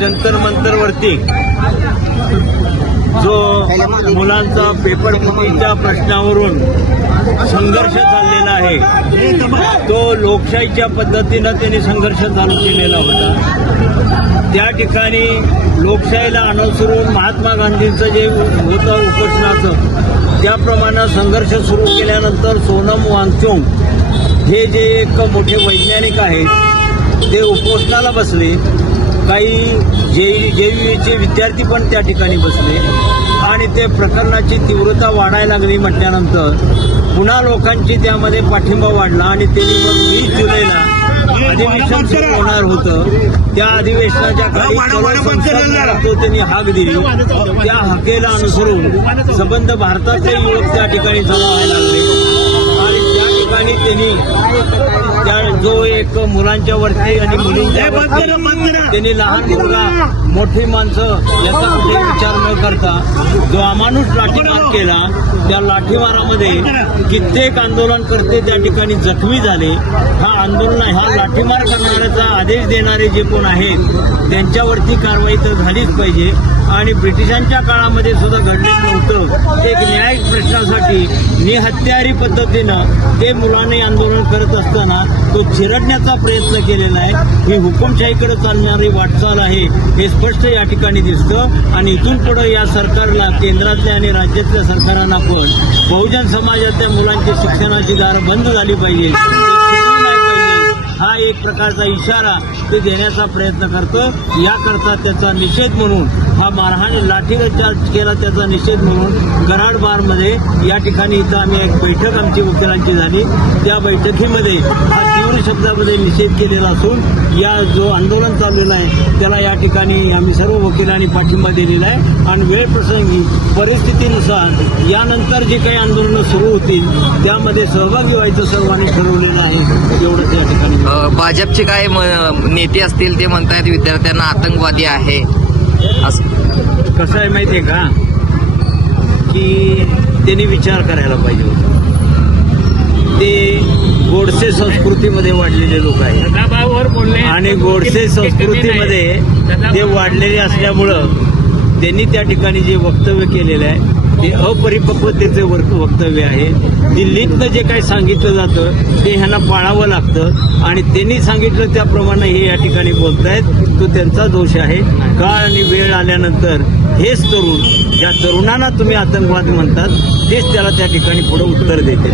जंतर मंतरवरती जो मुलांचा पेपर फुटीच्या प्रश्नावरून संघर्ष चाललेला आहे तो लोकशाहीच्या पद्धतीनं त्यांनी संघर्ष चालू केलेला होता। त्या ठिकाणी लोकशाहीला अनुसरून महात्मा गांधींचं जे होतं उपोषणाचं त्याप्रमाणे संघर्ष सुरू केल्यानंतर सोनम वांगचुक हे जे एक मोठे वैज्ञानिक आहेत ते उपोषणाला बसले। काही जेईचे विद्यार्थी पण त्या ठिकाणी बसले आणि ते प्रकरणाची तीव्रता वाढायला लागली म्हटल्यानंतर पुन्हा लोकांची त्यामध्ये पाठिंबा वाढला आणि त्यांनी मग 20 जुलैला अधिवेशन सुरू होणार होतं। त्या अधिवेशनाच्या काळी त्यांनी हाक दिली। त्या हाकेला अनुसरून संबंध भारताचे युवक त्या ठिकाणी जमा व्हायला लागले आणि त्या ठिकाणी त्यांनी जो एक मुलांच्या वरती आणि मुलींच्या त्यांनी लहान मुलगा मोठी माणसं याचा कुठे विचार न करता जो अमानुष लाठीमार केला। त्या लाठीमारामध्ये कित्येक आंदोलनकर्ते त्या ठिकाणी जखमी झाले। हा लाठीमार करणाऱ्याचा आदेश देणारे जे कोण आहेत त्यांच्यावरती कारवाई तर झालीच पाहिजे आणि ब्रिटिशांच्या काळामध्ये सुद्धा घडलेलं नव्हतं। एक न्यायिक प्रश्नासाठी निहत्यारी पद्धतीनं ते मुलांनी आंदोलन करत असताना तो चिरडण्याचा प्रयत्न केलेला आहे। ही हुकुमशाहीकडे चालणारी वाटचाल आहे हे स्पष्ट या ठिकाणी दिसतं आणि इथून पुढे या सरकारला केंद्रातल्या आणि राज्यातल्या सरकारांना पण बहुजन समाजातल्या मुलांची शिक्षणाची दारं बंद झाली पाहिजे हा एक प्रकारचा इशारा ते देण्याचा प्रयत्न करतं। याकरता त्याचा निषेध म्हणून हा मारहाण लाठीचार्ज केला त्याचा निषेध म्हणून कराड बारमध्ये या ठिकाणी इथं आम्ही एक बैठक आमची वकिलांची झाली। त्या बैठकीमध्ये हा तीव्र शब्दामध्ये निषेध केलेला असून या जो आंदोलन चाललेलं आहे त्याला या ठिकाणी आम्ही सर्व वकिलांनी पाठिंबा दिलेला आहे आणि वेळप्रसंगी परिस्थितीनुसार यानंतर जे काही आंदोलनं सुरू होतील त्यामध्ये सहभागी व्हायचं सर्वांनी ठरवलेलं आहे। एवढंच या ठिकाणी भाजपचे काय नेते असतील ते म्हणतायत विद्यार्थ्यांना आतंकवादी आहे असं। कसं आहे माहिती आहे का की त्यांनी विचार करायला पाहिजे होता। ते गोडसे संस्कृतीमध्ये वाढलेले लोक आहेत आणि गोडसे संस्कृतीमध्ये ते वाढलेले असल्यामुळं त्यांनी त्या ठिकाणी जे वक्तव्य केलेलं आहे ते अपरिपक्वतेचे वक्तव्य आहे। दिल्लीतनं जे काही सांगितलं जातं ते ह्यांना पाळावं लागतं आणि त्यांनी सांगितलं त्याप्रमाणे हे या ठिकाणी बोलतायत तो त्यांचा दोष आहे। काळ आणि वेळ आल्यानंतर हेच तरुण ज्या तरुणांना तुम्ही आतंकवादी म्हणतात तेच त्याला त्या ठिकाणी पुढे उत्तर देते।